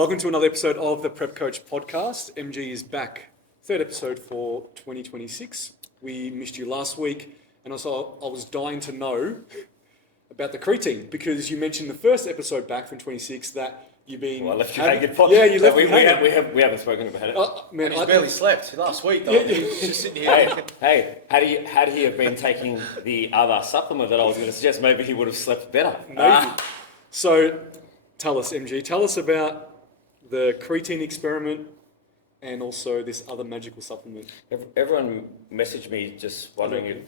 Welcome to another episode of the Prep Coach podcast. MG is back. Third episode for 2026. We missed you last week, and also I was dying to know about the creatine because you mentioned the first episode back from 26 that you've been. Well, I left you hanging. Yeah, you left me hanging. We haven't spoken about it. Man, he's barely slept last week though. He's just sitting here. Hey, had he have been taking the other supplement that I was going to suggest, maybe he would have slept better. Maybe. So, tell us, MG. Tell us about the creatine experiment and also this other magical supplement. Everyone messaged me just wondering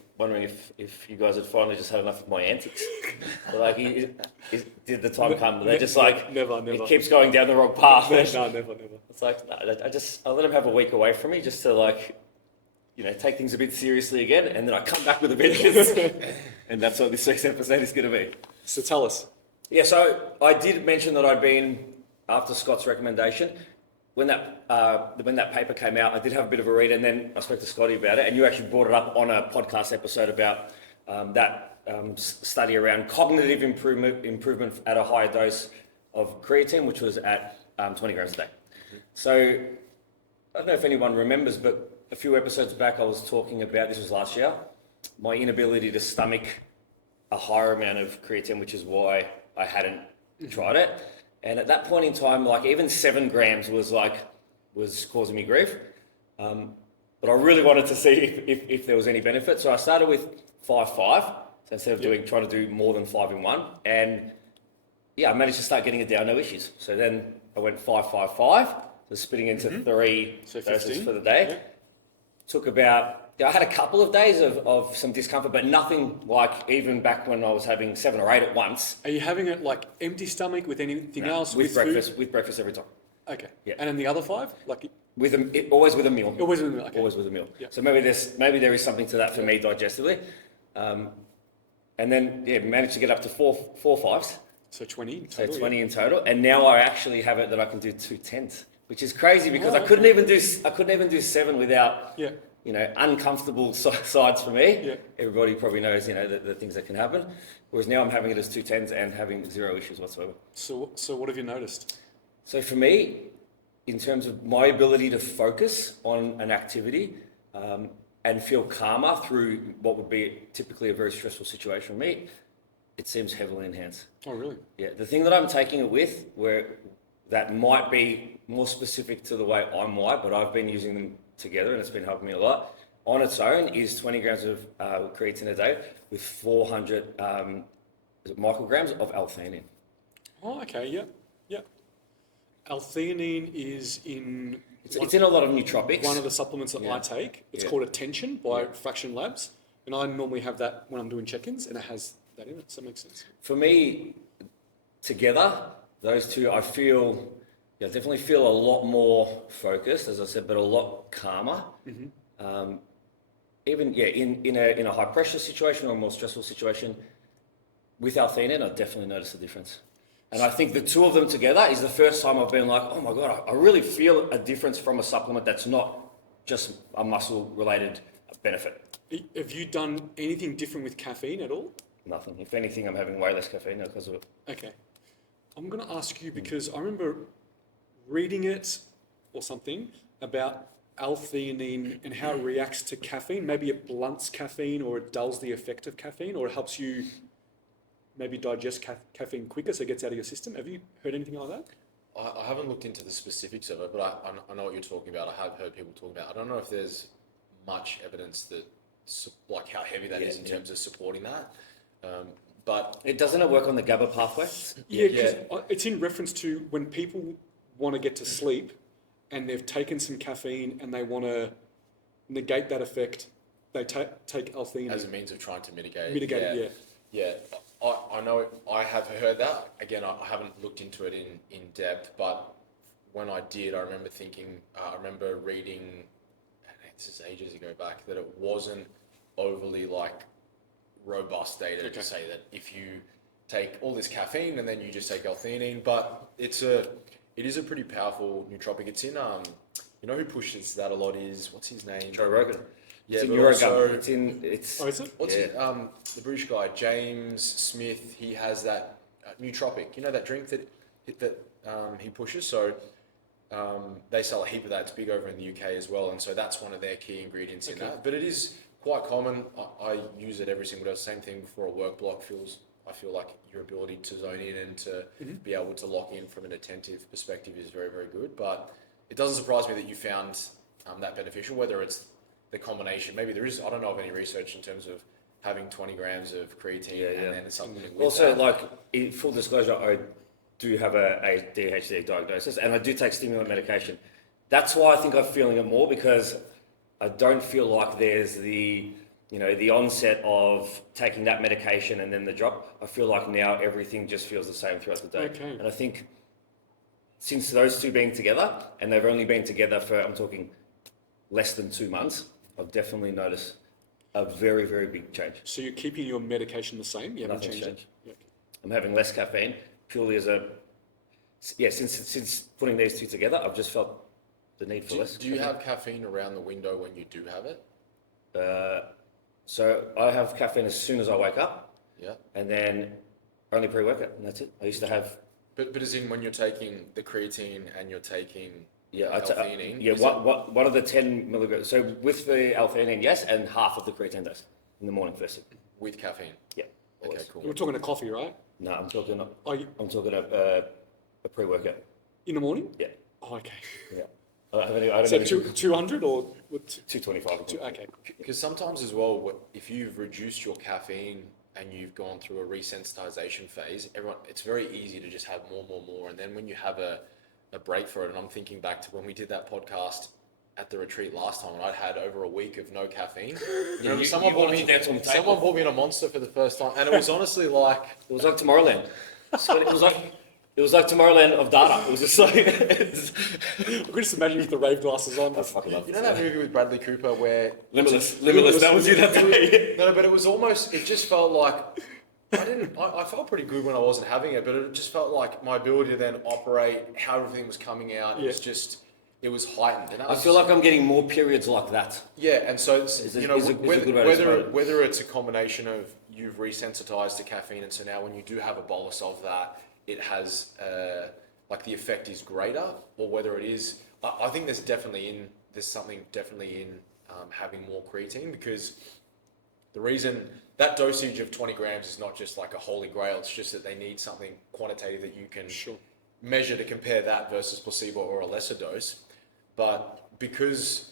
if you guys had finally just had enough of my antics. Like, did the time come? They're just like, never. It keeps going down the wrong path. No, never. It's like, no, I let him have a week away from me just to take things a bit seriously again, and then I come back with a vengeance. And that's what this week's episode is going to be. So tell us. Yeah, so I did mention that I'd been, after Scott's recommendation, when that paper came out, I did have a bit of a read, and then I spoke to Scotty about it, and you actually brought it up on a podcast episode about that study around cognitive improvement at a higher dose of creatine, which was at 20 grams a day. So I don't know if anyone remembers, but a few episodes back I was talking about, this was last year, my inability to stomach a higher amount of creatine, which is why I hadn't tried it. And at that point in time, even 7 grams was causing me grief. But I really wanted to see if there was any benefit. So I started with 5.5, so instead of trying to do more than 5 in one. And I managed to start getting it down, no issues. So then I went 5.55, so splitting into 3 doses for the day. Yeah. Took about, I had a couple of days of some discomfort, but nothing like even back when I was having 7 or 8 at once. Are you having it like empty stomach with anything else? With breakfast, food? with breakfast every time. Okay. Yeah. And then the other 5, always with a meal. Always with a meal. Okay. Always with a meal. Yeah. So maybe there is something to that for me digestively, and then managed to get up to four fives. So 20 in total. So 20 in total, and now I actually have it that I can do 2 10s, which is crazy because I couldn't even do 7 without. Yeah. Uncomfortable sides for me. Yeah. Everybody probably knows, the things that can happen. Whereas now I'm having it as 2 10s and having 0 issues whatsoever. So what have you noticed? So for me, in terms of my ability to focus on an activity and feel calmer through what would be typically a very stressful situation for me, it seems heavily enhanced. Oh, really? Yeah. The thing that I'm taking it with, where that might be more specific to the way I'm wired, but I've been using them together and it's been helping me a lot, on its own is 20 grams of creatine a day with 400 micrograms of L-Theanine. Oh, okay, yeah. L-Theanine is in... It's in a lot of nootropics. One of the supplements that I take. It's called Attention by Fraction Labs, and I normally have that when I'm doing check-ins, and it has that in it. Does that make sense? For me, together, those two, I definitely feel a lot more focused, as I said, but a lot calmer. Mm-hmm. Even in a high pressure situation or a more stressful situation, with L-Theanine, I definitely notice a difference. And I think the two of them together is the first time I've been like, oh my God, I really feel a difference from a supplement that's not just a muscle-related benefit. Have you done anything different with caffeine at all? Nothing. If anything, I'm having way less caffeine now because of it. Okay. I'm going to ask you because I remember reading it or something about L-Theanine and how it reacts to caffeine. Maybe it blunts caffeine or it dulls the effect of caffeine or it helps you maybe digest caffeine quicker so it gets out of your system. Have you heard anything like that? I haven't looked into the specifics of it, but I know what you're talking about. I have heard people talk about it. I don't know if there's much evidence that, how heavy that is in terms of supporting that. But it doesn't work on the GABA pathway? Yeah, because it's in reference to when people want to get to sleep and they've taken some caffeine and they want to negate that effect, they take L-Theanine. As a means of trying to mitigate it. Yeah, I know, I have heard that. Again, I haven't looked into it in depth, but when I did, I remember reading, this is ages ago back, that it wasn't overly robust data to say that if you take all this caffeine and then you just take L-Theanine, but it is a pretty powerful nootropic. It's in, who pushes that a lot is, what's his name? Joe Rogan. Yeah, it's in Eurogun. Is it? What's the British guy, James Smith, he has that nootropic. You know that drink that he pushes. So they sell a heap of that. It's big over in the UK as well, and so that's one of their key ingredients in that. But it is quite common. I use it every single day. Same thing before a work block. I feel like your ability to zone in and to be able to lock in from an attentive perspective is very, very good. But it doesn't surprise me that you found that beneficial, whether it's the combination. Maybe there is, I don't know of any research in terms of having 20 grams of creatine and then supplementing with Also, that. like, in full disclosure, I do have a ADHD diagnosis and I do take stimulant medication. That's why I think I'm feeling it more, because I don't feel like there's the onset of taking that medication and then the drop. I feel like now everything just feels the same throughout the day. Okay. And I think since those two being together, and they've only been together for, I'm talking less than 2 months, I've definitely noticed a very, very big change. So you're keeping your medication the same? You haven't Nothing's changed it? changed. Yep. I'm having less caffeine purely as since putting these two together, I've just felt the need for less. Do you have caffeine around the window when you do have it? So I have caffeine as soon as I wake up, Yeah. and then only pre-workout, and that's it. I used to have But as in when you're taking the creatine and you're taking I L-theanine? yeah. What are the 10 milligrams? So with the L-theanine, yes, and half of the creatine dose in the morning first. With caffeine? Yeah. Okay, always. cool. We're talking a coffee, right? No, I'm talking. Oh, I'm talking a pre-workout. in the morning? Yeah. Oh, okay. Yeah. I don't So know. 200 or what? 225. Okay. Because sometimes as well, if you've reduced your caffeine and you've gone through a resensitization phase, it's very easy to just have more. And then when you have a break for it, and I'm thinking back to when we did that podcast at the retreat last time, and I'd had over a week of no caffeine. Someone bought me in a Monster for the first time, and it was honestly like... It was like Tomorrowland. It was like Tomorrowland of data. It was just like... I could just imagine with the rave glasses on. I fucking love You know that movie with Bradley Cooper where... Limitless. That was you that day. No, but it was almost, it just felt like, I felt pretty good when I wasn't having it, but it just felt like my ability to then operate, how everything was coming out, it was just, it was heightened. And I feel like I'm getting more periods like that. Yeah, and so, whether it's a combination of you've resensitized to caffeine, and so now when you do have a bolus of that, it has, like the effect is greater, or whether it is, I think there's something definitely in having more creatine, because the reason that dosage of 20 grams is not just like a holy grail, it's just that they need something quantitative that you can measure to compare that versus placebo or a lesser dose. But because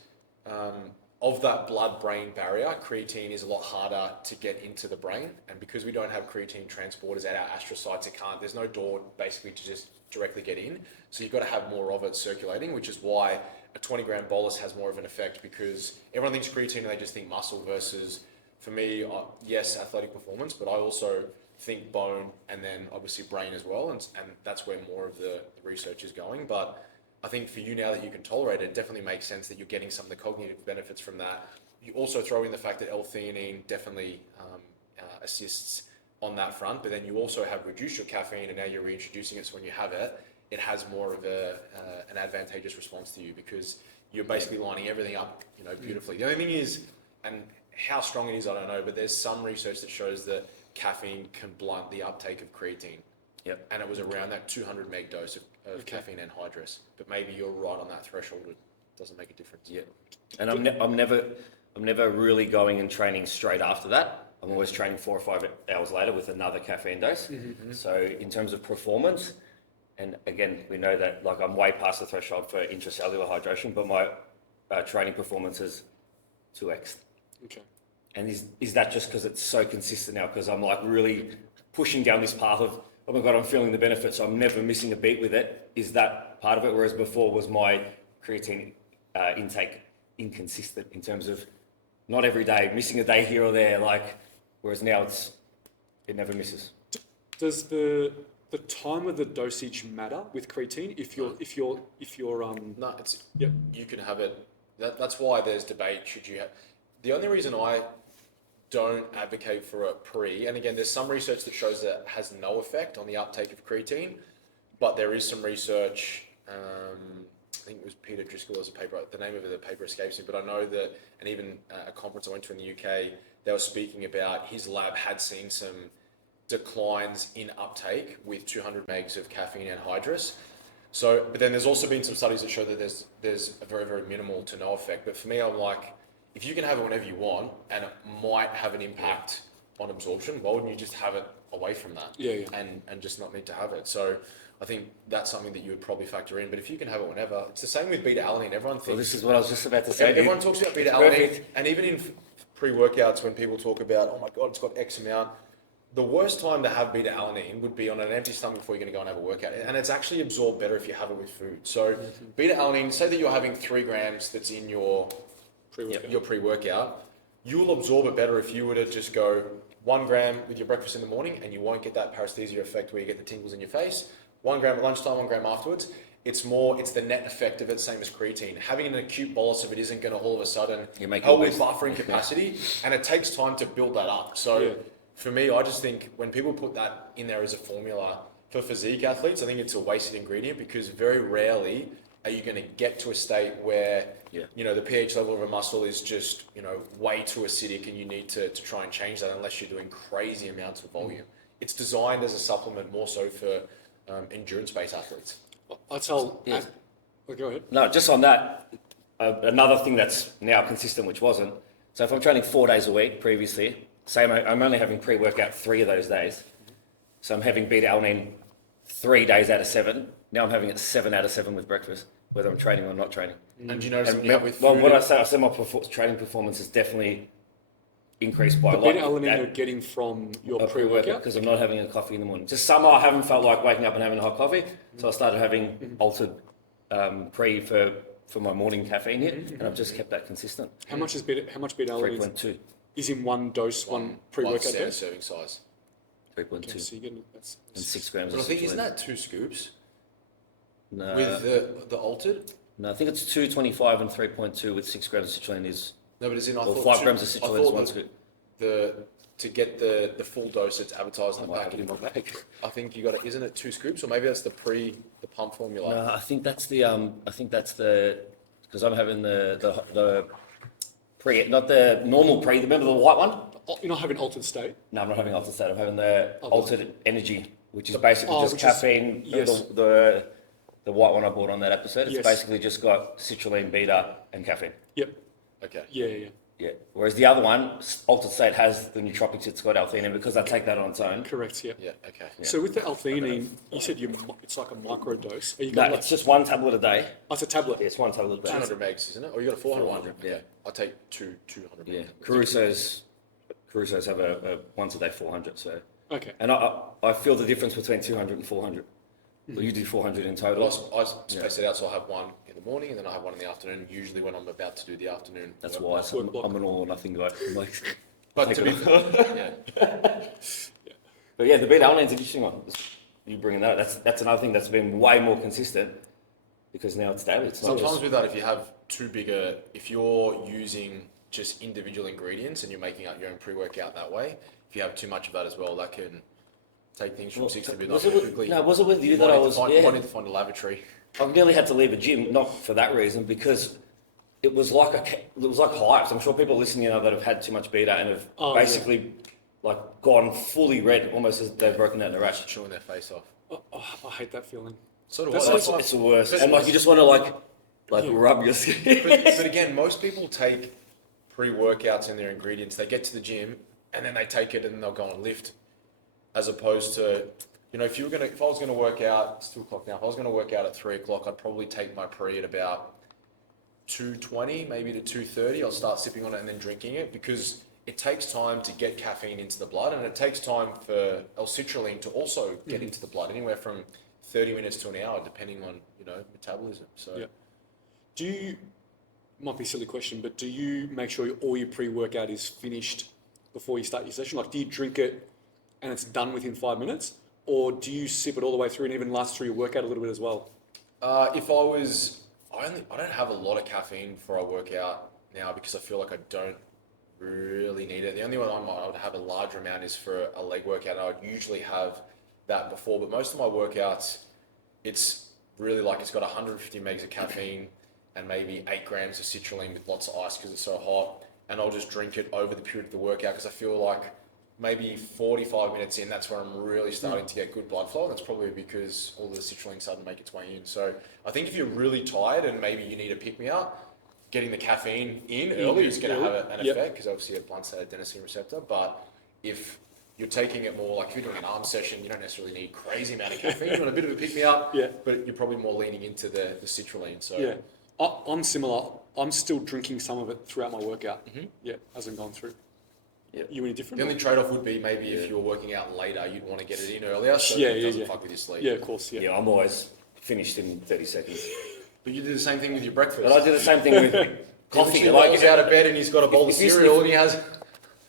of that blood-brain barrier, creatine is a lot harder to get into the brain. And because we don't have creatine transporters at our astrocytes, there's no door basically to just directly get in. So you've got to have more of it circulating, which is why a 20-gram bolus has more of an effect, because everyone thinks creatine and they just think muscle versus, for me, yes, athletic performance, but I also think bone and then obviously brain as well. And that's where more of the research is going. But I think for you now that you can tolerate it, it definitely makes sense that you're getting some of the cognitive benefits from that. You also throw in the fact that L-theanine definitely assists on that front, but then you also have reduced your caffeine and now you're reintroducing it. So when you have it, it has more of an advantageous response to you, because you're basically lining everything up, beautifully. The only thing is, and how strong it is, I don't know, but there's some research that shows that caffeine can blunt the uptake of creatine. Yep. And it was around that 200 meg dose of caffeine anhydrous. But maybe you're right on that threshold. It doesn't make a difference. Yeah. And I'm never really going and training straight after that. I'm always training 4 or 5 hours later with another caffeine dose. Mm-hmm. So in terms of performance, and again, we know that like I'm way past the threshold for intracellular hydration, but my training performance is 2x. Okay. And is that just because it's so consistent now? Because I'm like really pushing down this path of, oh my God, I'm feeling the benefits, so I'm never missing a beat with it. Is that part of it? Whereas before was my creatine intake inconsistent in terms of not every day, missing a day here or there, whereas now it never misses. Does the time of the dosage matter with creatine? If you're No, you can have it. That's why there's debate. Should you have? The only reason I don't advocate for a pre, and again, there's some research that shows that it has no effect on the uptake of creatine, but there is some research, I think it was Peter Driscoll as a paper, the name of the paper escapes me, but I know that, and even a conference I went to in the UK, they were speaking about his lab had seen some declines in uptake with 200 megs of caffeine anhydrous. So, but then there's also been some studies that show that there's a very, very minimal to no effect. But for me, I'm like, if you can have it whenever you want and it might have an impact on absorption, why wouldn't you just have it away from that? And just not need to have it. So I think that's something that you would probably factor in. But if you can have it whenever, it's the same with beta-alanine. Everyone thinks... Well, this is what I was just about to say. Everyone talks about beta-alanine. And even in pre-workouts, when people talk about, oh my God, it's got X amount, the worst time to have beta-alanine would be on an empty stomach before you're going to go and have a workout. And it's actually absorbed better if you have it with food. So beta-alanine, say that you're having 3 grams that's in your pre-workout, you'll absorb it better if you were to just go 1 gram with your breakfast in the morning and you won't get that paresthesia effect where you get the tingles in your face. 1 gram at lunchtime, 1 gram afterwards. It's the net effect of it, same as creatine. Having an acute bolus of it isn't going to all of a sudden help with buffering capacity, and it takes time to build that up. So for me, I just think when people put that in there as a formula for physique athletes, I think it's a wasted ingredient because very rarely are you going to get to a state where the pH level of a muscle is just way too acidic and you need to try and change that unless you're doing crazy amounts of volume. It's designed as a supplement more so for endurance-based athletes. Go ahead. No, just on that, another thing that's now consistent, which wasn't. So if I'm training 4 days a week previously, say I'm only having pre-workout 3 of those days. So I'm having beta-alanine 3 days out of 7. Now I'm having it 7 out of 7 with breakfast, whether I'm training or not training. And do you notice when you have with food? Well, what I said my training performance is definitely increased by the beta-alanine you're getting from your pre-workout? Because I'm not having a coffee in the morning. Just somehow I haven't felt like waking up and having a hot coffee, so I started having altered pre for my morning caffeine hit, and I've just kept that consistent. How much beta-alanine 3.2 is in one dose, one pre-workout dose? Serving size. 3.2 Okay, so you're getting, and 6 grams. But I of think citrulline. isn't that 2 scoops No, with the altered? no, I think it's 2.25 and 3.2 with 6 grams of citrulline is, No, but as in I or thought 5 two- grams of I citrulline is thought 1 scoop. to get the full dose that's advertised in the I might pack. have it in my bag. I think you got it. Isn't it 2 scoops, or maybe that's the pump formula? No, I think that's because I'm having the pre, not the normal pre. Remember the white one? you're not having altered state. No, I'm not having altered state. I'm having the Oh, altered energy, which is basically just which is- caffeine. yes. The white one I bought on that episode. It's Yes. basically just got citrulline, beta, and caffeine. Yep. Okay. Yeah. Yeah. Whereas the other one, altered state, has the nootropics. It's got L-theanine because I take that on its own. Correct. Yeah. Yeah. Okay. So with the L-theanine, you said it's like a micro dose. Are you No, going it's just 1 tablet a day. it's a tablet. Yeah, it's 1 tablet a day. 200 megs, isn't it? Or you got a 400 one? 400, yeah. I take 200 Yeah, megs. Caruso's have a once a day 400. So, Okay. and I feel the difference between 200 and 400. Well, you do 400 in total. But I space it out, so I have one in the morning and then I have one in the afternoon. Usually when I'm about to do the afternoon. That's work. why so Work block. I'm an all or nothing guy. I'm like, But to be take yeah. but yeah, the beta-alanine's an interesting one. You bringing that up. That's another thing that's been way more consistent because now it's daily. It's not Sometimes just, with that, if you have if you're using just individual ingredients and you're making up your own pre-workout that way, if you have too much of that as well, that can take things from 6 to midnight was it with, quickly. no, was it with you You that might I need to was? find- Yeah. You might need to find a lavatory. I've nearly had to leave a gym, not for that reason, because it was like hypes. I'm sure people listening now that have had too much beta and have basically like gone fully red, almost as they've broken out in a rash. Chewing their face off. I hate that feeling. So do That's I. like- That's why- It's the worst. But- And like you just want to rub your skin. but again, most people take pre-workouts and their ingredients. They get to the gym and then they take it and then they'll go and lift, as opposed to, if I was gonna work out, it's 2:00 now. If I was gonna work out at 3:00, I'd probably take my pre at about 2:20, maybe to 2:30. I'll start sipping on it and then drinking it because it takes time to get caffeine into the blood and it takes time for L-citrulline to also get into the blood, anywhere from 30 minutes to an hour, depending on metabolism. So. Yeah. Do you, might be a silly question, but do you make sure all your pre-workout is finished before you start your session? Like, do you drink it and it's done within 5 minutes? Or do you sip it all the way through and even last through your workout a little bit as well? If I was, I don't have a lot of caffeine before I work out now because I feel like I don't really need it. The only one I would have a larger amount is for a leg workout. I would usually have that before, but most of my workouts, it's really like it's got 150 megs of caffeine and maybe 8 grams of citrulline with lots of ice because it's so hot. And I'll just drink it over the period of the workout because I feel like maybe 45 minutes in, that's where I'm really starting to get good blood flow. And that's probably because all the citrulline started to make its way in. So I think if you're really tired and maybe you need a pick-me-up, getting the caffeine in early is going to have an effect, because obviously it blunts that adenosine receptor. But if you're taking it more, like if you're doing an arm session, you don't necessarily need crazy amount of caffeine. You want a bit of a pick-me-up, but you're probably more leaning into the citrulline. So I'm similar. I'm still drinking some of it throughout my workout. Yeah, hasn't gone through. Yeah. You any different? The only trade-off would be maybe if you're working out later, you'd want to get it in earlier, so it doesn't fuck with your sleep. Yeah, of course. Yeah, I'm always finished in 30 seconds. But you do the same thing with your breakfast. But I do the same thing with coffee. He gets out of bed and he's got a bowl of cereal and he has...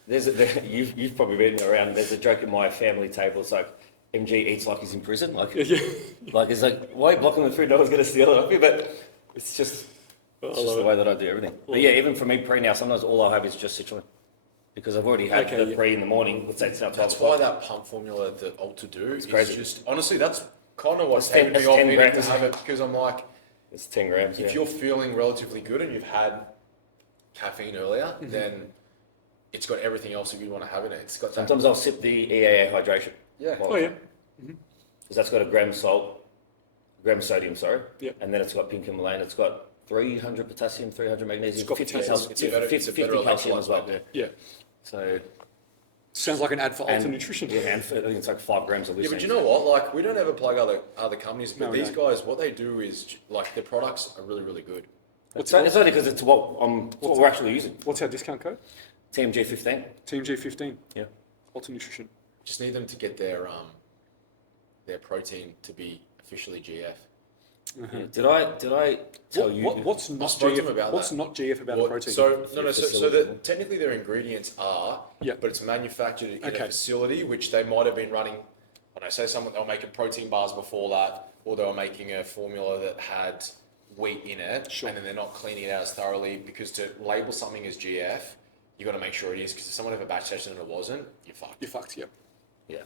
You've probably been around, there's a joke at my family table, it's like, MG eats like he's in prison. Like it's like, why are you blocking the food? No one's going to steal it off you. But it's just the way that I do everything. But yeah, even for me pre now, sometimes all I have is just citrulline. Because I've already had the pre in the morning. Let's say it's now 12 That's o'clock. why that pump formula that Ultra do is crazy. just, honestly, that's kind of what's It's 10 taken me off needing to grams. have it, because I'm like, It's 10 grams. if you're feeling relatively good and you've had caffeine earlier, then it's got everything else that you want to have in it. It's got that. Sometimes I'll sip the EAA hydration. Yeah. Oh yeah. Because that's got a gram sodium, sorry. Yeah. And then it's got pink Himalayan. It's got 300 potassium, 300 magnesium, It's got 50 potassium. It's a better calcium as well. electrolyte. Yeah. So, Sounds like an ad for Ultra and- Nutrition. yeah, and I think it's like 5 grams of Yeah, leucine. but you know what? Like, we don't ever plug other companies, but No, we these don't. guys, what they do is, like, their products are really, really good. It's only because it's what we're actually using. What's our discount code? TMG15. Team G15. Yeah. Ultra Nutrition. Just need them to get their protein to be officially GF. Yeah. Did I tell you? What's not spoke to him GF? about What's that. not GF about Well, a protein? So no, so facility. that technically their ingredients are, Yeah. but it's manufactured in a Okay. facility which they might have been running. When I say someone, they were making protein bars before that, or they were making a formula that had wheat in it, Sure. and then they're not cleaning it out as thoroughly, because to label something as GF, you got to make sure it is, because if someone ever batch tested and it wasn't, you're fucked. You're fucked. Yep. Yeah.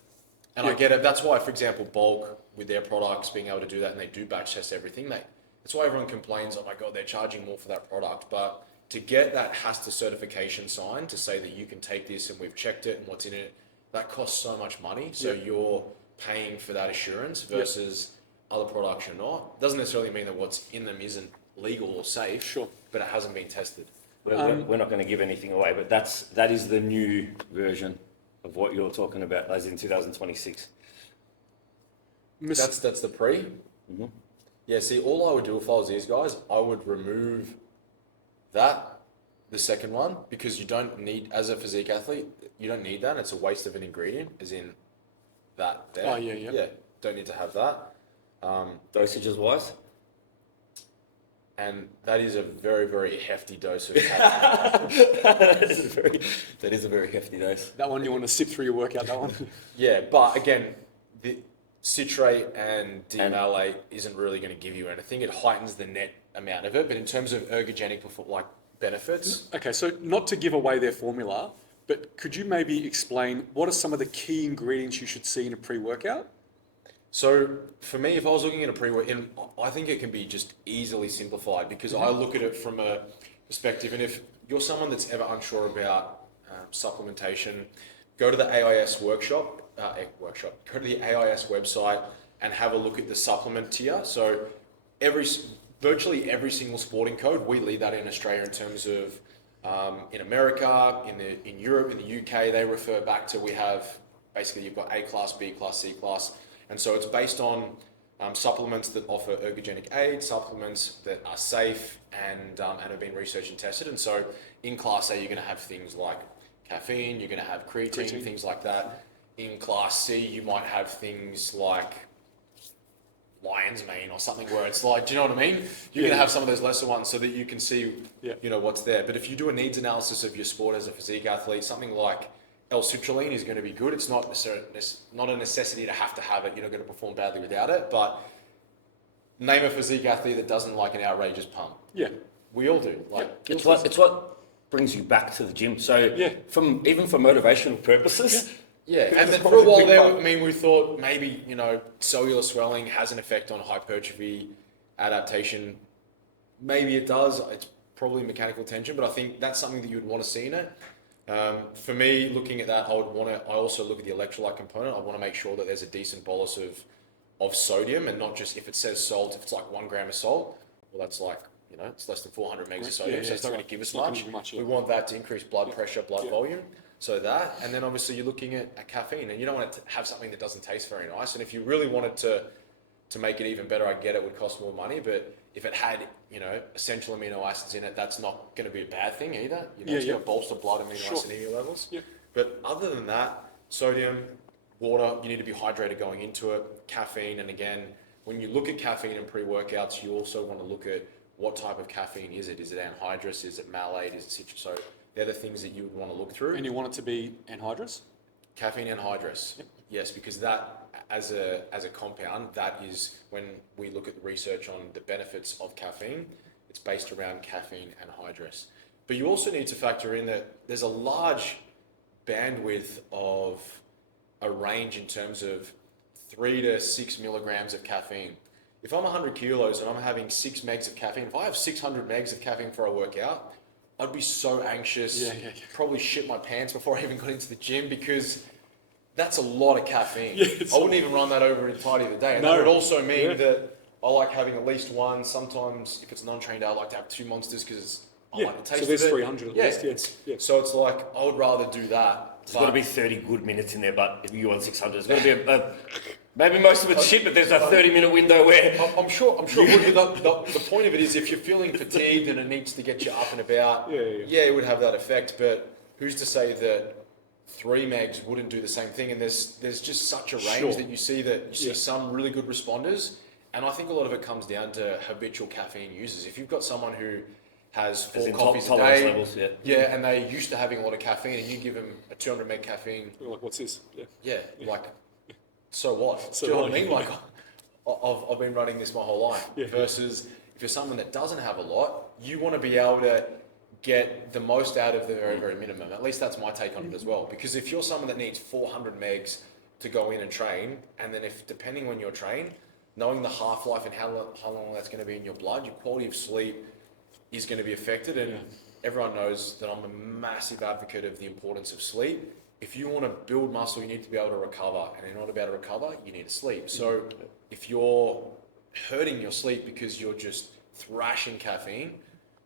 And I get it. That's why, for example, Bulk with their products being able to do that, and they do batch test everything. That's why everyone complains, oh my God, they're charging more for that product. But to get that HACCP certification sign to say that you can take this and we've checked it and what's in it, that costs so much money. So you're paying for that assurance versus other products you're not. Doesn't necessarily mean that what's in them isn't legal or safe. Sure. But it hasn't been tested. We're not going to give anything away, but that is the new version of what you're talking about, as in 2026. That's the pre. Yeah, see, all I would do if I was these guys, I would remove that, the second one, because you don't need, as a physique athlete, you don't need that. It's a waste of an ingredient, as in that there. Oh, yeah. Yeah, don't need to have that. Dosages wise? And that is a very, very hefty dose of caffeine. That is a very hefty dose. That one you want to sip through your workout. That one. Yeah, but again, the citrate and demalate isn't really going to give you anything. It heightens the net amount of it, but in terms of ergogenic benefits, Okay, so not to give away their formula, but could you maybe explain what are some of the key ingredients you should see in a pre-workout? so for me, if I was looking at a pre-workout, I think it can be just easily simplified, because I look at it from a perspective, and if you're someone that's ever unsure about supplementation, go to the AIS workshop, go to the AIS website and have a look at the supplement tier. So virtually every single sporting code, we lead that in Australia in terms of in America, in Europe, in the UK, they refer back to, we have basically, you've got A class, B class, C class. And so it's based on supplements that offer ergogenic aid, supplements that are safe and have been researched and tested. And so in class A, you're going to have things like caffeine, you're going to have creatine, things like that. In class C, you might have things like lion's mane or something, where it's like, do you know what I mean? You're going to have some of those lesser ones so that you can see, what's there. But if you do a needs analysis of your sport as a physique athlete, something like L-citrulline is going to be good. It's not a necessity to have it. You're not going to perform badly without it. But name a physique athlete that doesn't like an outrageous pump. Yeah. We all do. It's what brings you back to the gym. So even for motivational purposes. Yeah, and then for a while there, we thought maybe, cellular swelling has an effect on hypertrophy adaptation. Maybe it does. It's probably mechanical tension, but I think that's something that you would want to see in it. For me, looking at that, I also look at the electrolyte component. I want to make sure that there's a decent bolus of sodium, and not just if it says salt, if it's like 1 gram of salt, well, that's like, it's less than 400 megs of sodium, so it's not going to give us much. We want that to increase blood pressure, blood volume. So that, and then obviously you're looking at caffeine, and you don't want to have something that doesn't taste very nice. And if you really wanted to make it even better, I get it would cost more money, but if it had, essential amino acids in it, that's not going to be a bad thing either. It's going to bolster blood amino acid levels. Yeah. But other than that, sodium, water, you need to be hydrated going into it, caffeine, and again, when you look at caffeine and pre-workouts, you also want to look at what type of caffeine is it? Is it anhydrous? Is it malate? Is it citrus? So they're the things that you would want to look through. And you want it to be anhydrous? Caffeine anhydrous. Yep. Yes, because that as a compound, that is when we look at the research on the benefits of caffeine, it's based around caffeine anhydrous. But you also need to factor in that there's a large bandwidth of a range in terms of 3 to 6 milligrams of caffeine. If I'm 100 kilos and I'm having 6 megs of caffeine, if I have 600 megs of caffeine for a workout, I'd be so anxious, probably shit my pants before I even got into the gym, because that's a lot of caffeine. I wouldn't even run that over an entirety of the day. And that would also mean that I like having at least one. Sometimes if it's a non-trained day, I like to have 2 monsters because I like the taste of it. So there's 300 at least, So it's like, I would rather do that. There's got to be 30 good minutes in there, but if you want 600, there's got to be maybe most of it's shit, but there's a 30-minute window where... I'm sure it would, but the point of it is if you're feeling fatigued and it needs to get you up and about, it would have that effect, but who's to say that 3 megs wouldn't do the same thing? And there's just such a range that you see some really good responders, and I think a lot of it comes down to habitual caffeine users. If you've got someone who has 4 coffees a day, levels, and they're used to having a lot of caffeine, and you give them a 200 meg caffeine, you're like, what's this? Like, so what? Do you know what I mean? Like, I've been running this my whole life. Versus if you're someone that doesn't have a lot, you want to be able to get the most out of the very, very minimum. At least that's my take on it as well. Because if you're someone that needs 400 megs to go in and train, and then depending on your train, knowing the half-life and how long that's going to be in your blood, your quality of sleep is going to be affected. And everyone knows that I'm a massive advocate of the importance of sleep. If you want to build muscle, you need to be able to recover. And in order to be able to recover, you need to sleep. So if you're hurting your sleep because you're just thrashing caffeine,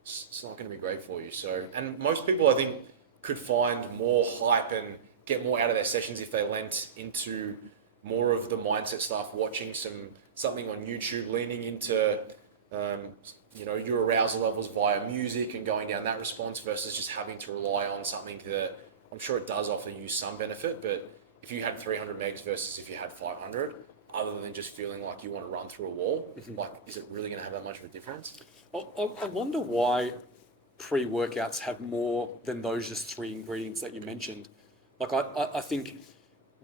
it's not going to be great for you. So, and most people, I think, could find more hype and get more out of their sessions if they lent into more of the mindset stuff, watching something on YouTube, leaning into your arousal levels via music and going down that response, versus just having to rely on something that I'm sure it does offer you some benefit. But if you had 300 megs versus if you had 500, other than just feeling like you want to run through a wall, like, is it really going to have that much of a difference? I wonder why pre-workouts have more than those just 3 ingredients that you mentioned. Like, I think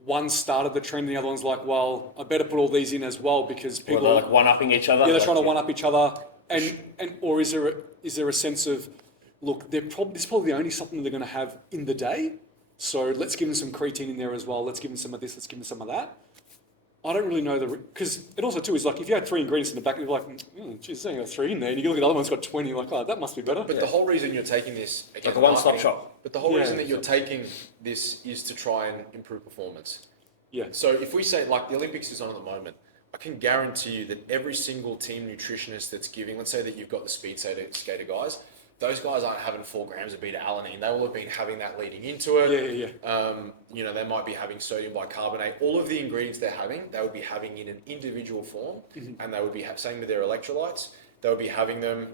one started the trend, and the other one's like, well, I better put all these in as well, because people are like one-upping each other. Yeah, they're trying to one-up each other. Or is there a sense of, look, this is probably the only supplement they're going to have in the day, so let's give them some creatine in there as well. Let's give them some of this. Let's give them some of that. I don't really know because it also too is like, if you had 3 ingredients in the back, you're like, geez, there's only 3 in there, and you look at the other one's got 20, like, oh, that must be better. But the whole reason you're taking this, again, like a one-stop shop. But the whole reason that you're taking this is to try and improve performance. Yeah. So if we say, like, the Olympics is on at the moment, I can guarantee you that every single team nutritionist that's giving, let's say that you've got the speed skater guys, those guys aren't having 4 grams of beta-alanine. They will have been having that leading into it. They might be having sodium bicarbonate. All of the ingredients they're having, they would be having in an individual form, and they would be same with their electrolytes. They would be having them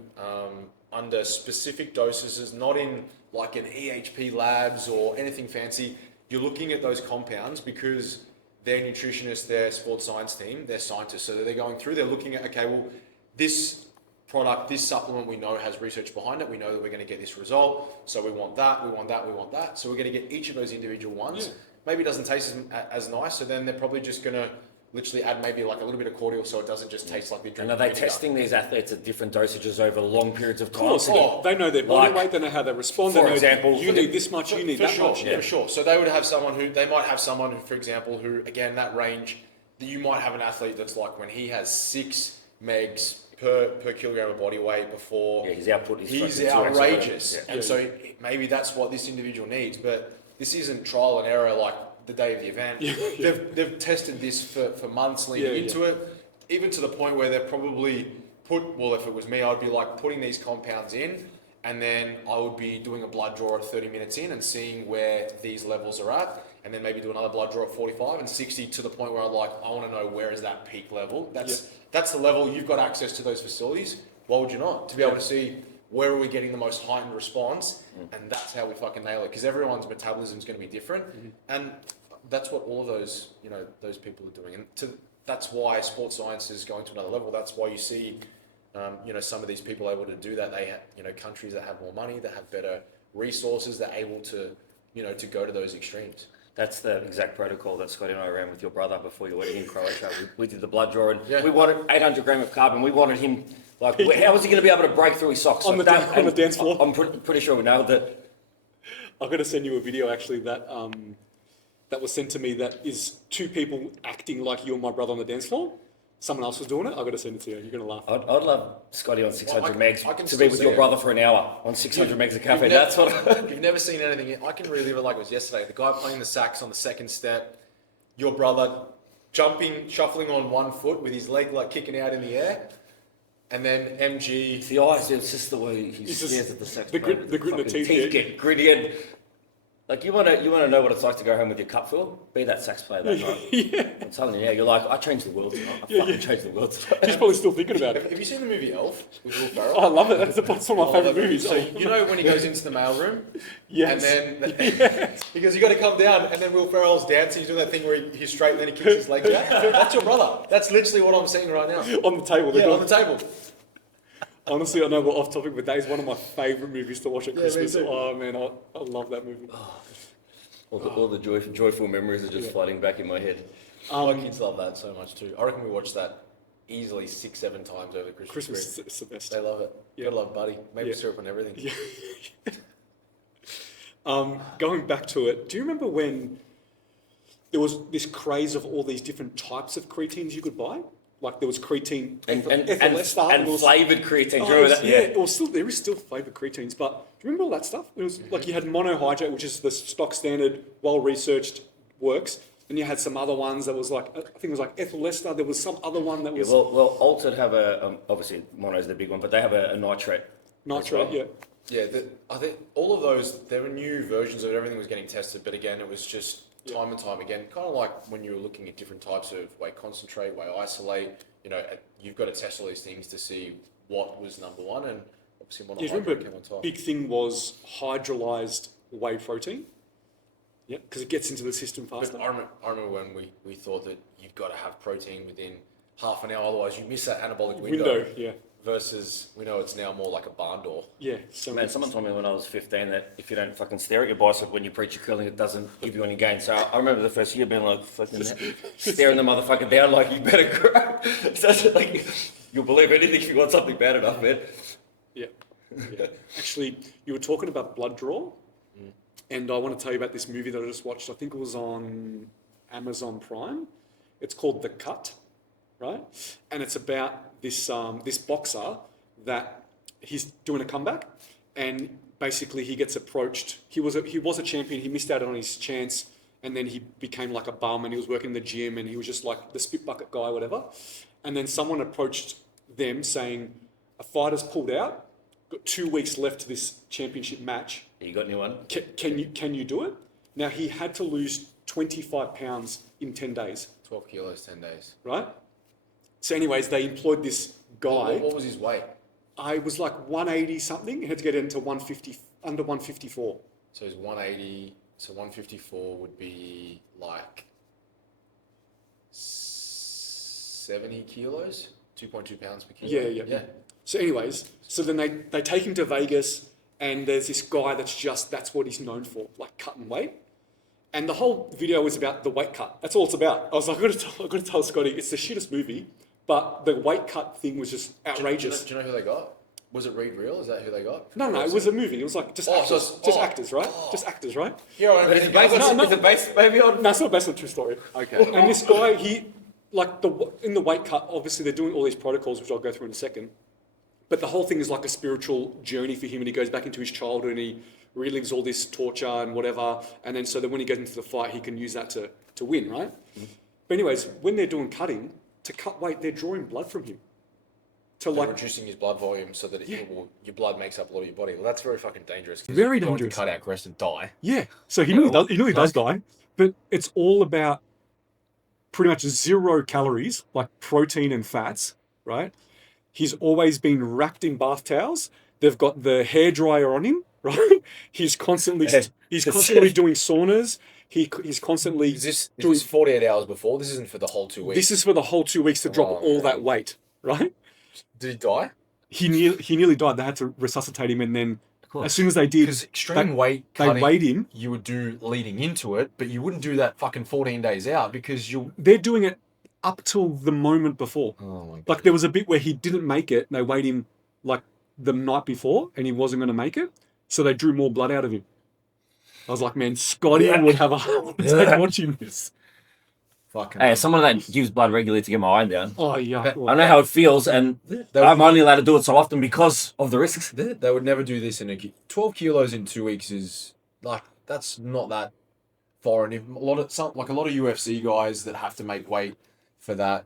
under specific dosages, not in like an EHP labs or anything fancy. You're looking at those compounds because they're nutritionists, their sports science team, they're scientists. So they're going through, they're looking at, okay, well, this product, this supplement we know has research behind it. We know that we're going to get this result. So we want that, we want that, we want that. So we're going to get each of those individual ones. Yeah. Maybe it doesn't taste as nice. So then they're probably just going to literally add maybe like a little bit of cordial so it doesn't just taste like you're drinking. And are they testing these athletes at different dosages over long periods of time? Of course. They know their body weight, they know how they respond. For example, you need this much, you need that much. For sure. So they might have someone who, for example, who, again, that range, you might have an athlete that's like when he has 6 megs per kilogram of body weight before. Yeah, his output is He's fucking 2x outrageous, over. Yeah. and so maybe that's what this individual needs. But this isn't trial and error like the day of the event. They've tested this for months leading into it, even to the point where they've probably if it was me, I'd be like putting these compounds in, and then I would be doing a blood draw at 30 minutes in and seeing where these levels are at, and then maybe do another blood draw at 45 and 60 to the point where I want to know where is that peak level. That's the level. You've got access to those facilities. Why would you not? To be able to see where are we getting the most heightened response, and that's how we fucking nail it. Because everyone's metabolism is going to be different, and that's what all of those those people are doing. And that's why sports science is going to another level. That's why you see some of these people able to do that. They have, countries that have more money, that have better resources, they're able to, to go to those extremes. That's the exact protocol that Scotty and I ran with your brother before your wedding in Croatia. We did the blood draw, and we wanted 800 grams of carb, and we wanted him, how was he going to be able to break through his socks? On the dance floor? I'm pretty sure we nailed it. I've got to send you a video actually that that was sent to me that is two people acting like you and my brother on the dance floor. Someone else was doing it. I've got to send it to you. You're going to laugh. I'd love Scotty on 600 megs I can to be with your it. brother for an hour on 600 megs of caffeine. That's what You've never seen anything. I can relive it like it was yesterday. The guy playing the sax on the second step, your brother shuffling on one foot with his leg like kicking out in the air, and then MG. It's the eyes. It's just the way he stares at the sax. The grit in the teeth get gritty and. Like you want to know what it's like to go home with your cup full? Be that sax player that night. I'm telling you, you're like, I changed the world tonight. I fucking changed the world tonight. He's probably still thinking about it. Have you seen the movie Elf with Will Ferrell? Oh, I love it. That's one of my favourite movies. So you know when he goes into the mailroom? Yes. And then he goes, you got to come down, and then Will Ferrell's dancing. He's doing that thing where he's straight and then he kicks his legs out. That's your brother. That's literally what I'm seeing right now. On the table. On the table. Honestly, I know we're off topic, but that is one of my favourite movies to watch at Christmas. Me too. Oh man, I love that movie. All the joyful memories are just flooding back in my head. My kids love that so much too. I reckon we watched that easily 6-7 times over the Christmas Christmas is the best. They love it. Yeah. Gotta love Buddy. Maple syrup and everything. Yeah. Going back to it, do you remember when there was this craze of all these different types of creatines you could buy? Like there was creatine And ethyl flavoured creatine. Do you remember that? Yeah, there is still flavoured creatines, but do you remember all that stuff? It was like you had monohydrate, which is the stock standard, well-researched works. And you had some other ones that was like, I think it was like ethyl ester. There was some other one that was... Yeah, well, Altered have obviously mono's the big one, but they have a nitrate. Nitrate, well. yeah. Yeah, I think all of those, there were new versions of it. Everything was getting tested, but again, it was just time and time again. Kind of like when you were looking at different types of whey concentrate, whey isolate. You've got to test all these things to see what was number one, and obviously monohydrate came on top. Big thing was hydrolyzed whey protein. Yeah, because it gets into the system faster. But I remember when we thought that you've got to have protein within half an hour, otherwise you miss that anabolic window. Yeah. Versus, we know it's now more like a barn door. Yeah. Man, someone told me when I was 15 that if you don't fucking stare at your bicep when you preach your curling, it doesn't give you any gain. So I remember the first year being like, fucking staring the motherfucker down like, you better grow. So like, you'll believe anything if you want something bad enough, man. Yeah. Actually, you were talking about blood draw, and I want to tell you about this movie that I just watched. I think it was on Amazon Prime. It's called The Cut, right? And it's about this boxer that he's doing a comeback, and basically he gets approached. He was a champion. He missed out on his chance, and then he became like a bum, and he was working in the gym, and he was just like the spit bucket guy, whatever. And then someone approached them saying, "A fighter's pulled out. Got 2 weeks left to this championship match. You got anyone? Can you do it?" Now he had to lose 25 pounds in 10 days. 12 kilos, 10 days. Right? So anyways, they employed this guy. What was his weight? I was like 180 something. He had to get into 150, under 154. So he's 180. So 154 would be like 70 kilos, 2.2 pounds per kilo. Yeah. So anyways, so then they take him to Vegas, and there's this guy that's what he's known for, like cutting weight. And the whole video is about the weight cut. That's all it's about. I was like, I've got to tell Scotty, it's the shittest movie, but the weight cut thing was just outrageous. Do you know who they got? Was it Reed Real? Is that who they got? No, it was a movie. It was like just actors. Actors, right? Just actors, right? Yeah, But is it based maybe on... No, it's not based on a true story. Okay. And this guy, like in the weight cut, obviously they're doing all these protocols, which I'll go through in a second. But the whole thing is like a spiritual journey for him, and he goes back into his childhood and he relives all this torture and whatever. And then so that when he gets into the fight, he can use that to win, right? But anyways, when they're doing cutting, to cut weight, they're drawing blood from him. To They're like reducing his blood volume so that your blood makes up a lot of your body. Well, that's very fucking dangerous. 'Cause Very you're going dangerous. to cardiac arrest and die. yeah. So he nearly does die, but it's all about pretty much 0 calories, like protein and fats, right? He's always been wrapped in bath towels. They've got the hairdryer on him, right? He's constantly doing saunas. He's constantly Is this doing. 48 hours before? This isn't for the whole 2 weeks. This is for the whole 2 weeks to drop Oh, all man. that weight, right? Did he die? He nearly died. They had to resuscitate him, and then course. as soon as they did, Because extreme weight they cutting, weighed him. you would do leading into it, but you wouldn't do that fucking 14 days out because you'll... They're doing it up till the moment before. Oh my God. Like there was a bit where he didn't make it. And they weighed him like the night before, and he wasn't going to make it, so they drew more blood out of him. I was like, man, Scotty would have a heart attack watching this. Fucking... Hey, as someone that gives blood regularly to get my iron down, Oh yeah. I know how it feels, and I'm only allowed to do it so often because of the risks. They would never do this in 12 kilos in 2 weeks is like, that's not that foreign. If a lot of UFC guys that have to make weight for that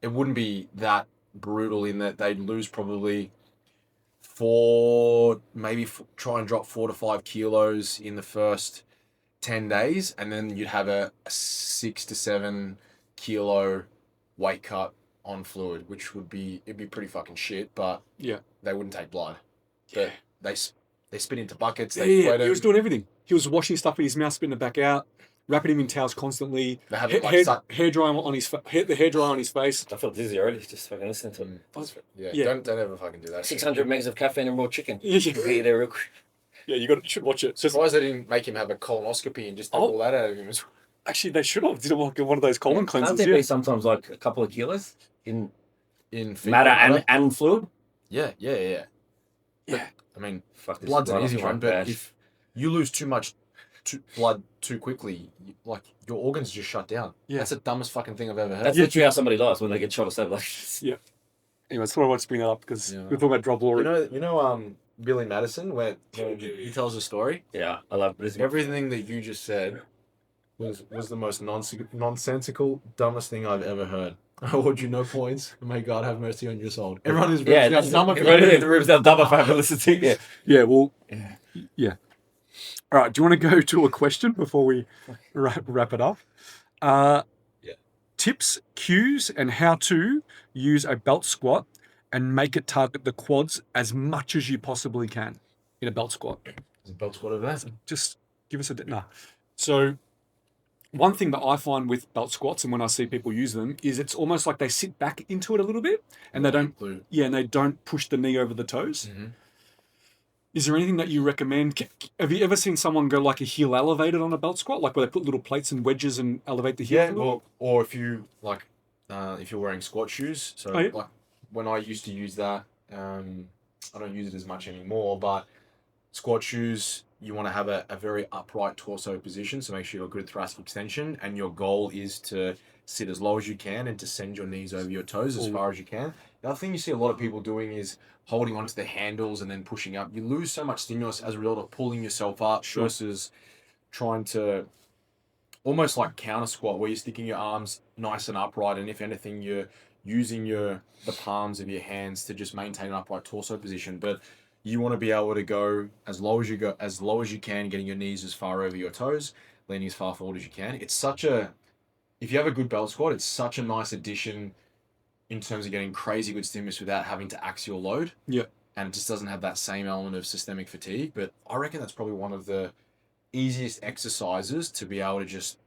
it wouldn't be that brutal in that they'd lose probably try and drop 4 to 5 kilos in the first 10 days, and then you'd have a 6 to 7 kilo weight cut on fluid, which it'd be pretty fucking shit, but Yeah. they wouldn't take blood. But they spit into buckets. Yeah, They yeah, wet he it. was doing everything. He was washing stuff in his mouth, spitting it back out, wrapping him in towels constantly. They have Hair, it like suck. hair dryer on his the hair dryer on his face. I felt dizzy already just fucking listening to it. Yeah. Don't ever fucking do that. 600 megs of caffeine and raw chicken. Yeah. Eat there real quick. Yeah, you should watch it. Just Surprised they didn't make him have a colonoscopy and just take all that out of him. actually, they should have. Didn't want one of those colon Can't cleansers. there Yeah. be sometimes like a couple of kilos in In matter and fluid? Yeah. Yeah. I mean, Fuck this. blood's an blood easy off one, my but bash. if you lose too much blood too quickly, like your organs just shut down. Yeah. That's the dumbest fucking thing I've ever heard. That's literally how somebody dies when they get shot or something. Like, Anyway, so I wanted to bring that up because Yeah. we're talking about drop law. You know, Billy Madison, where he tells a story. yeah, I love this. Everything that you just said was the most nonsensical, dumbest thing I've ever heard. I award you no points. May God have mercy on your soul. Everyone is Yeah, that's dumber. the rooms that dumb if I ever listen to. Yeah. Yeah, well, yeah. All right, do you want to go to a question before we wrap it up? Tips, cues, and how to use a belt squat and make it target the quads as much as you possibly can in a belt squat. There's a belt squat over there. Just give us a... So one thing that I find with belt squats and when I see people use them is it's almost like they sit back into it a little bit and they don't... Glute. Yeah, and they don't push the knee over the toes. Mm-hmm. Is there anything that you recommend? Have you ever seen someone go like a heel elevated on a belt squat, like where they put little plates and wedges and elevate the heel? Yeah, a little? well, or if you like, if you're wearing squat shoes. So Oh, yeah. like when I used to use that, I don't use it as much anymore. But squat shoes, you want to have a very upright torso position. So make sure you've got good thoracic extension, and your goal is to sit as low as you can and to send your knees over your toes as far as you can. The other thing you see a lot of people doing is holding onto the handles and then pushing up. You lose so much stimulus as a result of pulling yourself up versus trying to almost like counter squat where you're sticking your arms nice and upright, and if anything you're using the palms of your hands to just maintain an upright torso position. But you want to be able to go as low as you can, getting your knees as far over your toes, leaning as far forward as you can. If you have a good belt squat, it's such a nice addition in terms of getting crazy good stimulus without having to axial load. Yeah. And it just doesn't have that same element of systemic fatigue. But I reckon that's probably one of the easiest exercises to be able to just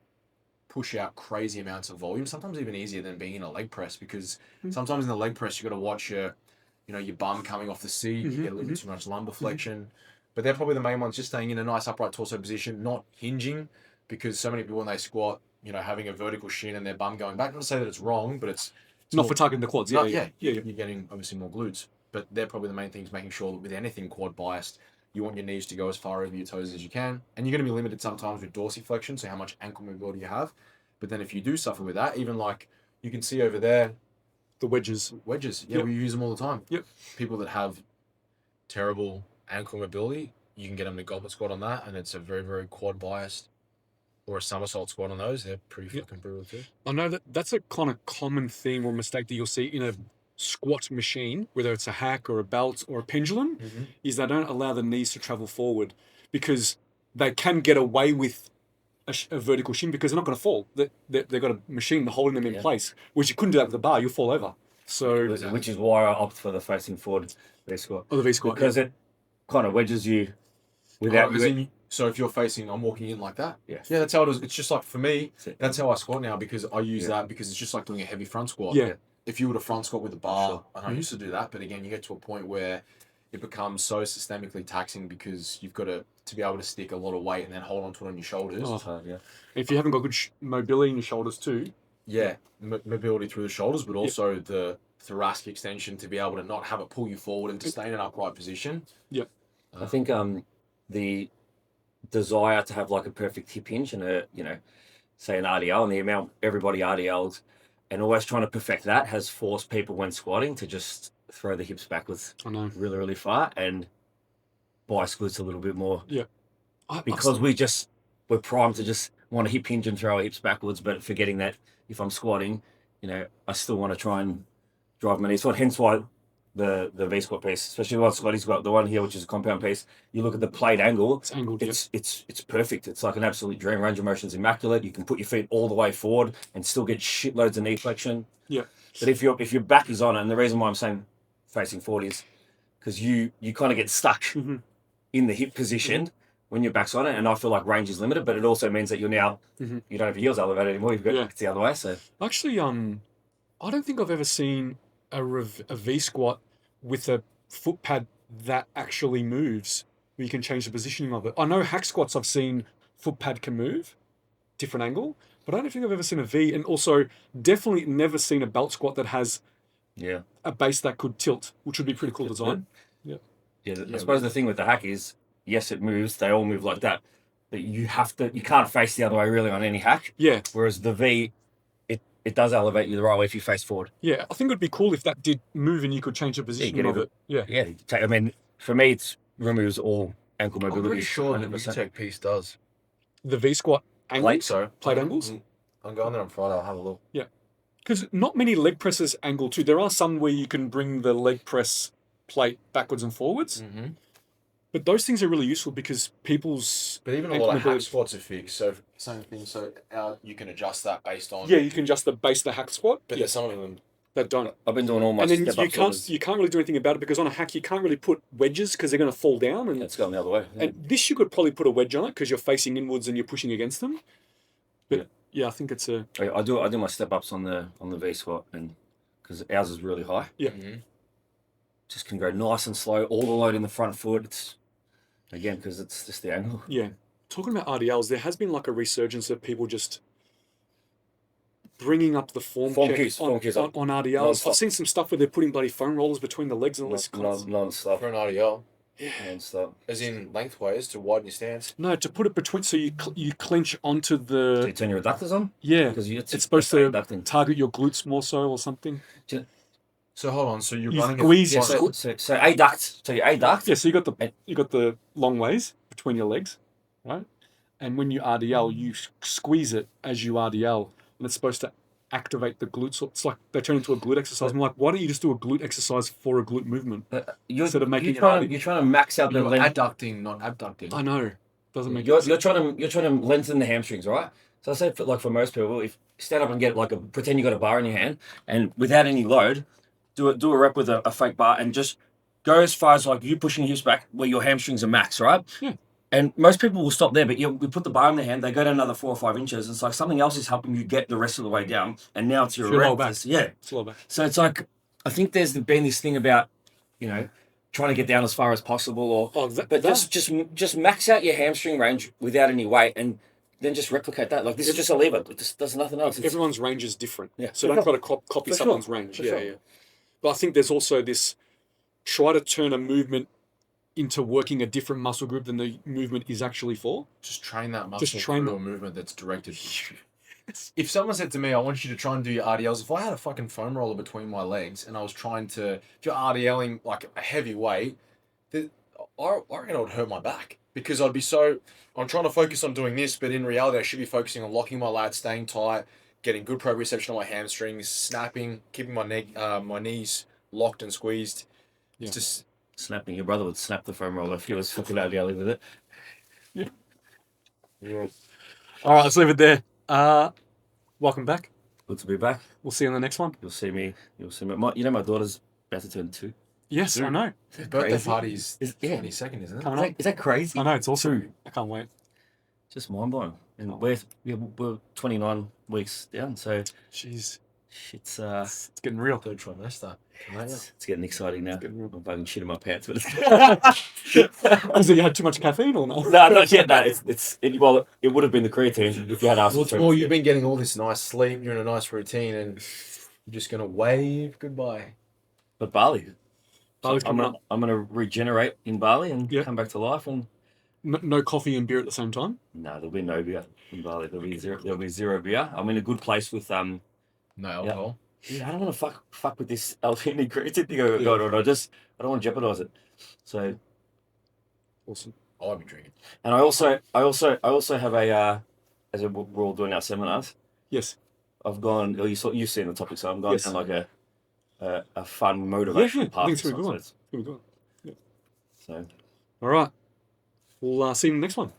push out crazy amounts of volume, sometimes even easier than being in a leg press, because sometimes in the leg press, you got to watch your bum coming off the seat, you get a little bit too much lumbar flexion. But they're probably the main ones, just staying in a nice upright torso position, not hinging, because so many people when they squat, having a vertical shin and their bum going back. Not to say that it's wrong, but it's Not more- for targeting the quads. Yeah. You're getting obviously more glutes, but they're probably the main things, making sure that with anything quad biased, you want your knees to go as far over your toes as you can. And you're going to be limited sometimes with dorsiflexion, so how much ankle mobility you have. But then if you do suffer with that, even like, you can see over there, The wedges. wedges. Yeah, Yep. we use them all the time. Yep. People that have terrible ankle mobility, you can get them to goblet squat on that, and it's a very, very quad biased, or a somersault squat on those. They're pretty fucking brutal too. I know that's a kind of common theme or mistake that you'll see in a squat machine, whether it's a hack or a belt or a pendulum, is they don't allow the knees to travel forward because they can get away with a vertical shin because they're not going to fall. They've got a machine holding them in place, which you couldn't do that with the bar. You'll fall over. So, Which is why I opt for the facing forward V squat. or the V squat. Because it kind of wedges you without. So if you're facing, I'm walking in like that. Yeah. Yeah, that's how it is. It's just like for me, That's it. that's how I squat now because I use that because it's just like doing a heavy front squat. Yeah. If you were to front squat with a bar, Sure. and I used to do that, but again, you get to a point where it becomes so systemically taxing because you've got to be able to stick a lot of weight and then hold onto it on your shoulders. Oh. So, yeah. If you haven't got good mobility in your shoulders too, Yeah, mobility through the shoulders, but also the thoracic extension to be able to not have it pull you forward and to stay in an upright position. I think the desire to have like a perfect hip hinge and a, you know, say an RDL, and the amount everybody RDLs and always trying to perfect that has forced people when squatting to just throw the hips backwards I know. really, really far and bias glutes a little bit more. I've Because we're primed to just want to hip hinge and throw our hips backwards, but forgetting that if I'm squatting, you know, I still want to try and drive my knees forward. Hence why the V squat piece, especially what Scotty's got, the one here, which is a compound piece, you look at the plate angle, It's angled. it's perfect. It's like an absolute dream. Range of motion's immaculate. You can put your feet all the way forward and still get shitloads of knee flexion. Yeah. But if your back is on it, and the reason why I'm saying facing forward is because you kind of get stuck in the hip position when your back's on it, and I feel like range is limited, but it also means that you're now you don't have your heels elevated anymore. You've got it's the other way. So Actually, I don't think I've ever seen a V squat with a foot pad that actually moves, where you can change the positioning of it. I know hack squats I've seen foot pad can move, different angle, but I don't think I've ever seen a V, and also definitely never seen a belt squat that has yeah. a base that could tilt, which would be pretty cool design. Yeah, I suppose the thing with the hack is, yes, it moves. They all move like that, but you can't face the other way really on any hack. Yeah, Whereas the V, it does elevate you the right way if you face forward. yeah. I think it would be cool if that did move and you could change the positioning get of it. Yeah. Yeah, I mean, for me, it removes all ankle I'm mobility. pretty sure the 100%. tech piece does. The V squat angle, Plate? So plate angles. I'm going there on Friday. I'll have a look. Because not many leg presses angle too. There are some where you can bring the leg press plate backwards and forwards, but those things are really useful because people's But even a ankle lot of hack mobility- squats are fixed. So same thing. So you can adjust that based on. Yeah, you can adjust the base of the hack squat, But yeah, there's some of them. that don't. I've been doing all my And then step ups. you can't really do anything about it because on a hack you can't really put wedges because they're going to fall down, and It's going the other way. and this you could probably put a wedge on it because you're facing inwards and you're pushing against them. But yeah, I think it's a I do my step ups on the V squat, and because ours is really high. yeah. Just can go nice and slow. All the load in the front foot. It's again because it's just the angle. Yeah. Talking about RDLs, there has been like a resurgence of people just bringing up the form check keys on up. RDLs. Non-stop. I've seen some stuff where they're putting bloody foam rollers between the legs and all this kind of... Non-stop. For an RDL, Non-stop. as in lengthways to widen your stance. No, to put it between, so you clench onto Do you the... turn your adducters on? Yeah, Because it's supposed to adducting. target your glutes more so or something. So hold on. So you're You running. squeeze a, your so- squ- So adduct. So your adduct. Yeah, so you got the long ways between your legs, right? And when you RDL, you squeeze it as you RDL, and it's supposed to activate the glutes. It's like they turn into a glute exercise. I'm like, why don't you just do a glute exercise for a glute movement? Instead of making it you're trying to max out the You're length. adducting, not abducting. I know. Doesn't make You're sense. trying to lengthen the hamstrings, right? So I say for most people, if you stand up and get pretend you got a bar in your hand, and without any load, do a rep with a fake bar and just go as far as like you pushing your hips back where your hamstrings are max, right? Yeah. And most people will stop there, but we put the bar in their hand, they go down another 4 or 5 inches. It's like something else is helping you get the rest of the way down, and now it's your Your lower rep. back. Yeah. It's a low back. So it's like I think there's been this thing about trying to get down as far as possible, or Oh, but just max out your hamstring range without any weight, and then just replicate that. Like this is just a lever. It just does nothing else. It's, Everyone's range is different. Yeah. So For don't sure. try to copy For sure. someone's range. For Yeah, sure. yeah. But I think there's also this try to turn a movement into working a different muscle group than the movement is actually for. Just train that muscle Just train through them. a movement that's directed. if someone said to me, I want you to try and do your RDLs, if I had a fucking foam roller between my legs and I was trying to, if you're RDLing like a heavy weight, I reckon it would hurt my back because I'm trying to focus on doing this, but in reality, I should be focusing on locking my lats, staying tight, getting good proprioception on my hamstrings, snapping, keeping my knees locked and squeezed. Yeah. It's just Snapping. Your brother would snap the foam roller if he was fucking out yelling with it. Yeah. All right, let's leave it there. Welcome back. Good to be back. We'll see you on the next one. You'll see me. My daughter's about to turn 2. Yes, I know. the birthday Crazy. party is Yeah. 22nd, isn't it? Coming up. Is that crazy? I know, it's awesome. I can't wait. Just mind blowing. And we're 29 weeks down, so Jeez, it's it's getting real. Third trimester. it's getting exciting now. getting real. I'm fucking shit in my pants, but Has you had too much caffeine or not? no, not yet. No, it would have been the creatine if you had asked for Well, it. you've been getting all this nice sleep, you're in a nice routine, and you're just gonna wave goodbye. But Bali. Bali's coming up. I'm gonna regenerate in Bali and Yeah. come back to life. And No coffee and beer at the same time. no, there'll be no beer in Bali. There'll be zero beer. I'm in a good place with No alcohol. Yeah, I don't want to fuck with this L-Theanine creatine thing going on. I don't want to jeopardize it. So, Awesome. I won't be drinking. and I also have a as we're all doing our seminars. Yes. I've gone. Well, you've seen the topic, so I'm going Yes. down like a fun motivational Yeah, I path. think it's or a good one. something. It's gonna be good. So All right. We'll see you in the next one.